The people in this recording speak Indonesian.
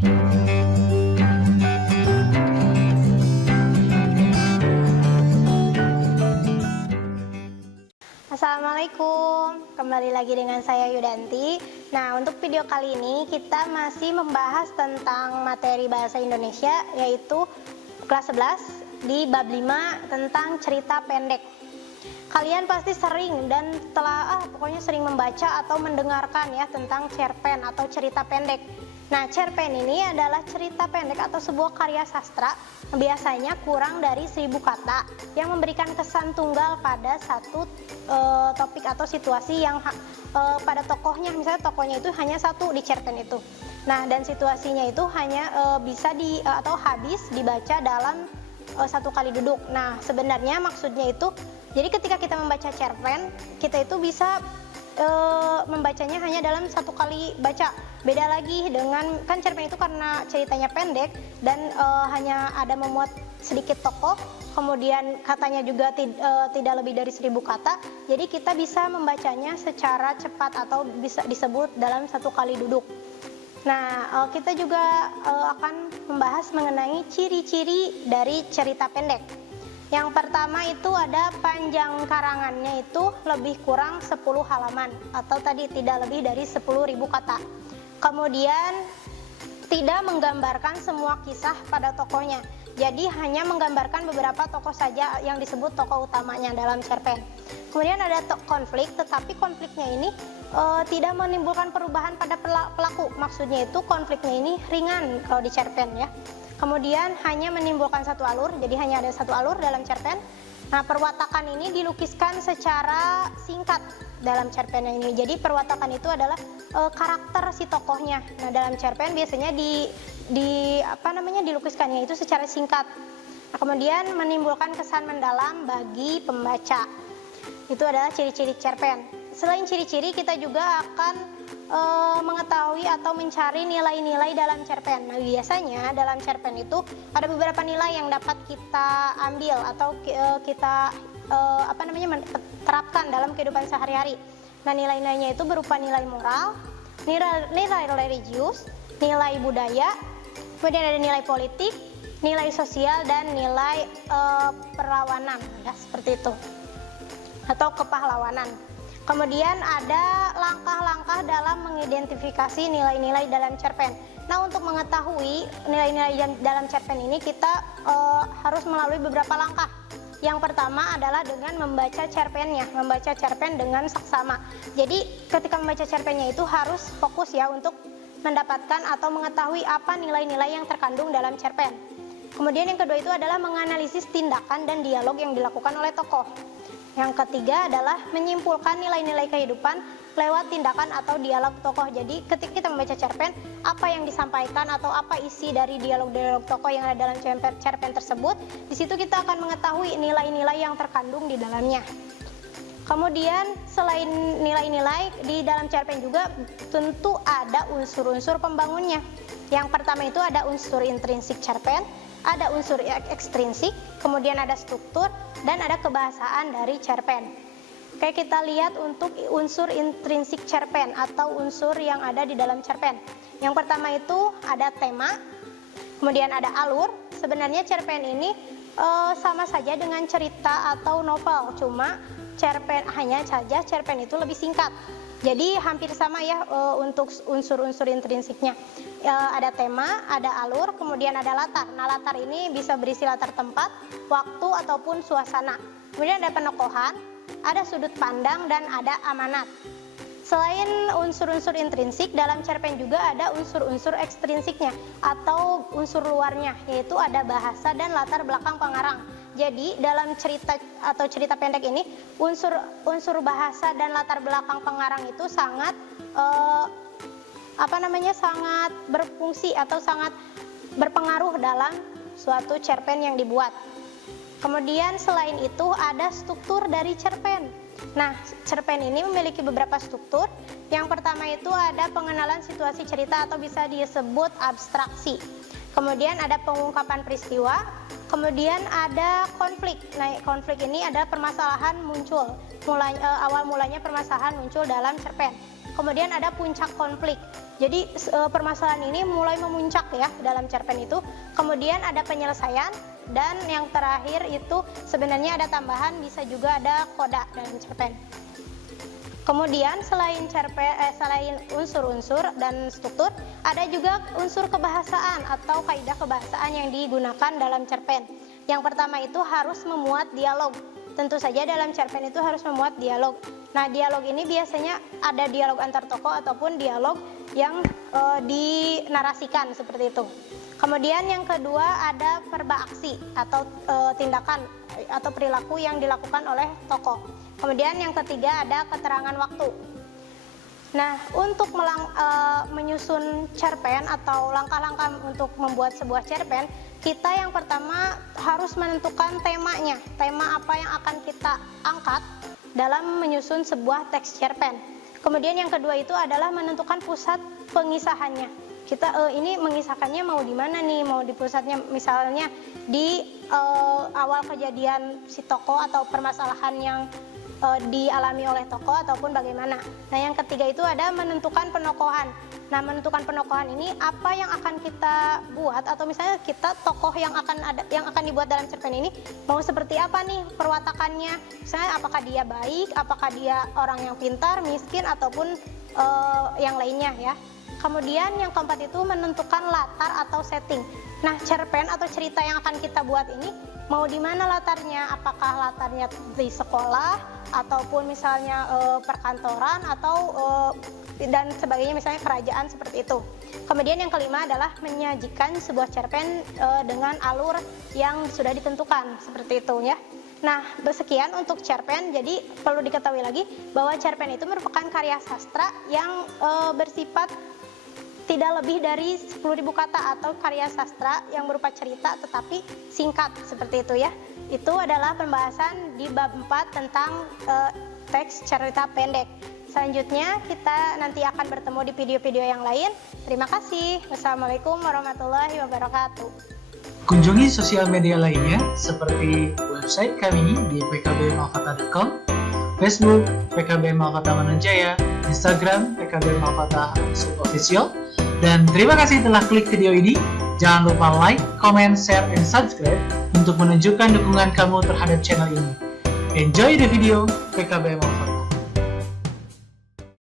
Assalamualaikum, kembali lagi dengan saya Yudanti. Nah, untuk video kali ini kita masih membahas tentang materi bahasa Indonesia, yaitu kelas 11 di bab 5 tentang cerita pendek. Kalian pasti sering dan pokoknya sering membaca atau mendengarkan ya tentang cerpen atau cerita pendek. Nah, cerpen ini adalah cerita pendek atau sebuah karya sastra, biasanya kurang dari 1000 kata, yang memberikan kesan tunggal pada satu topik atau situasi yang pada tokohnya, misalnya tokohnya itu hanya satu di cerpen itu. Nah, dan situasinya itu hanya bisa atau habis dibaca dalam satu kali duduk. Nah, sebenarnya maksudnya itu, jadi ketika kita membaca cerpen, kita itu bisa membacanya hanya dalam satu kali baca. Beda lagi dengan, kan cerpen itu karena ceritanya pendek dan hanya ada memuat sedikit tokoh, kemudian katanya juga tidak lebih dari 1000 kata, jadi kita bisa membacanya secara cepat atau bisa disebut dalam satu kali duduk. Nah, kita juga akan membahas mengenai ciri-ciri dari cerita pendek. Yang pertama itu ada panjang karangannya itu lebih kurang 10 halaman atau tadi tidak lebih dari 10.000 kata. Kemudian tidak menggambarkan semua kisah pada tokohnya. Jadi hanya menggambarkan beberapa tokoh saja yang disebut tokoh utamanya dalam cerpen. Kemudian ada konflik, tetapi konfliknya ini tidak menimbulkan perubahan pada pelaku. Maksudnya itu konfliknya ini ringan kalau di cerpen ya. Kemudian hanya menimbulkan satu alur, jadi hanya ada satu alur dalam cerpen. Nah, perwatakan ini dilukiskan secara singkat dalam cerpen ini. Jadi perwatakan itu adalah karakter si tokohnya. Nah, dalam cerpen biasanya dilukiskannya itu secara singkat. Nah, kemudian menimbulkan kesan mendalam bagi pembaca. Itu adalah ciri-ciri cerpen. Selain ciri-ciri, kita juga akan mengetahui atau mencari nilai-nilai dalam cerpen. Nah, biasanya dalam cerpen itu ada beberapa nilai yang dapat kita ambil atau kita terapkan dalam kehidupan sehari-hari. Nah, nilai-nilainya itu berupa nilai moral, nilai religius, nilai budaya, kemudian ada nilai politik, nilai sosial, dan nilai perlawanan, ya seperti itu, atau kepahlawanan. Kemudian ada langkah-langkah dalam mengidentifikasi nilai-nilai dalam cerpen. Nah, untuk mengetahui nilai-nilai dalam cerpen ini kita harus melalui beberapa langkah. Yang pertama adalah dengan membaca cerpennya, membaca cerpen dengan saksama. Jadi ketika membaca cerpennya itu harus fokus ya untuk mendapatkan atau mengetahui apa nilai-nilai yang terkandung dalam cerpen. Kemudian yang kedua itu adalah menganalisis tindakan dan dialog yang dilakukan oleh tokoh. Yang ketiga adalah menyimpulkan nilai-nilai kehidupan lewat tindakan atau dialog tokoh. Jadi ketika kita membaca cerpen, apa yang disampaikan atau apa isi dari dialog-dialog tokoh yang ada dalam cerpen tersebut, di situ kita akan mengetahui nilai-nilai yang terkandung di dalamnya. Kemudian selain nilai-nilai di dalam cerpen juga tentu ada unsur-unsur pembangunnya. Yang pertama itu ada unsur intrinsik cerpen, ada unsur ekstrinsik, kemudian ada struktur, dan ada kebahasaan dari cerpen. Oke, kita lihat untuk unsur intrinsik cerpen atau unsur yang ada di dalam cerpen. Yang pertama itu ada tema, kemudian ada alur. Sebenarnya cerpen ini sama saja dengan cerita atau novel, cuma hanya saja cerpen itu lebih singkat. Jadi hampir sama ya untuk unsur-unsur intrinsiknya. Ada tema, ada alur, kemudian ada latar. Nah, latar ini bisa berisi latar tempat, waktu, ataupun suasana. Kemudian ada penokohan, ada sudut pandang, dan ada amanat. Selain unsur-unsur intrinsik, dalam cerpen juga ada unsur-unsur ekstrinsiknya atau unsur luarnya, yaitu ada bahasa dan latar belakang pengarang. Jadi dalam cerita atau cerita pendek ini unsur bahasa dan latar belakang pengarang itu sangat sangat berfungsi atau sangat berpengaruh dalam suatu cerpen yang dibuat. Kemudian selain itu ada struktur dari cerpen. Nah, cerpen ini memiliki beberapa struktur. Yang pertama itu ada pengenalan situasi cerita atau bisa disebut abstraksi. Kemudian ada pengungkapan peristiwa, kemudian ada konflik. Nah, konflik ini adalah permasalahan muncul. Awal mulanya permasalahan muncul dalam cerpen. kemudian ada puncak konflik. Jadi permasalahan ini mulai memuncak ya dalam cerpen itu. Kemudian ada penyelesaian, dan yang terakhir itu sebenarnya ada tambahan, bisa juga ada koda dalam cerpen. Kemudian selain unsur-unsur dan struktur, ada juga unsur kebahasaan atau kaidah kebahasaan yang digunakan dalam cerpen. Yang pertama itu harus memuat dialog. Tentu saja dalam cerpen itu harus memuat dialog. Nah, dialog ini biasanya ada dialog antar tokoh ataupun dialog yang dinarasikan seperti itu. Kemudian yang kedua ada verba aksi atau tindakan atau perilaku yang dilakukan oleh tokoh. Kemudian yang ketiga ada keterangan waktu. Nah, untuk menyusun cerpen atau langkah-langkah untuk membuat sebuah cerpen, kita yang pertama harus menentukan temanya, tema apa yang akan kita angkat dalam menyusun sebuah teks cerpen. Kemudian yang kedua itu adalah menentukan pusat pengisahannya. Kita ini mengisahkannya mau di mana nih, mau di pusatnya misalnya di awal kejadian si tokoh atau permasalahan yang dialami oleh tokoh ataupun bagaimana. Nah, yang ketiga itu ada menentukan penokohan. Nah, menentukan penokohan ini apa yang akan kita buat, atau misalnya kita tokoh yang akan dibuat dalam cerpen ini mau seperti apa nih perwatakannya. Misalnya apakah dia baik, apakah dia orang yang pintar, miskin ataupun yang lainnya ya. Kemudian yang keempat itu menentukan latar atau setting. Nah, cerpen atau cerita yang akan kita buat ini mau di mana latarnya? Apakah latarnya di sekolah ataupun misalnya perkantoran atau dan sebagainya, misalnya kerajaan seperti itu. Kemudian yang kelima adalah menyajikan sebuah cerpen dengan alur yang sudah ditentukan seperti itu ya. Nah, sekian untuk cerpen. Jadi perlu diketahui lagi bahwa cerpen itu merupakan karya sastra yang bersifat tidak lebih dari 10.000 kata atau karya sastra yang berupa cerita tetapi singkat seperti itu ya. Itu adalah pembahasan di bab 4 tentang teks cerita pendek. Selanjutnya kita nanti akan bertemu di video-video yang lain. Terima kasih. Wassalamualaikum warahmatullahi wabarakatuh. Kunjungi sosial media lainnya seperti website kami di pkbmalkata.com, Facebook PKB Malkata Mananjaya, Instagram PKB Malkata _official. Dan terima kasih telah klik video ini. Jangan lupa like, comment, share, and subscribe untuk menunjukkan dukungan kamu terhadap channel ini. Enjoy the video, PKB Malkata.